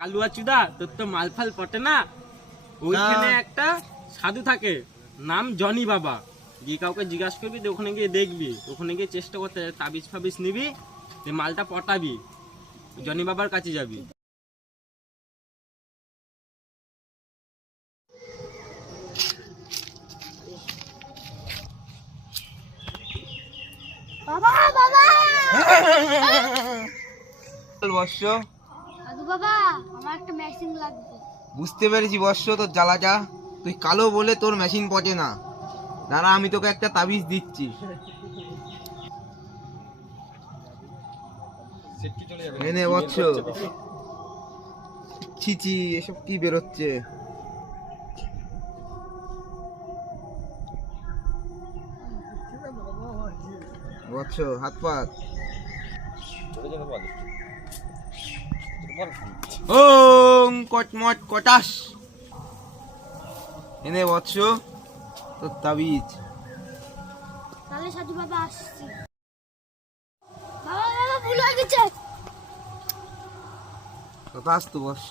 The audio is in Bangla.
কালুয়া চুদা, তোর তো মালফাল পটে না। ওইখানে একটা সাধু থাকে, নাম জনি বাবা। গিয়ে কাউকে জিজ্ঞাসা করবি, ওখানে গিয়ে দেখবি, ওখানে গিয়ে চেষ্টা করতে তাবিজ ফাবিজ নিবি, মালটা পটাবি, জনি বাবার কাছে যাবি। বাবা বাবা বর্ষ, দাদু বাবা, আমার একটা মেশিন লাগবে। বুঝতে পেরেছি বর্ষ তোর জ্বালাটা। তুই কালো বলে তোর মেশিন পচে না। দাঁড়া, আমি তোকে একটা তাবিজ দিচ্ছি। এনে বর্ষ। ছিচি, এসব কি বেরোচ্ছে? বর্ষ, হাত পাত। ওং কটমট কটাস। এনে বৎস তোর তাবিজ। তাহলে সাধু বাবা আসছি। বাবা বাবা ভুল হয়ে গেছে। তথাস্তু বৎস।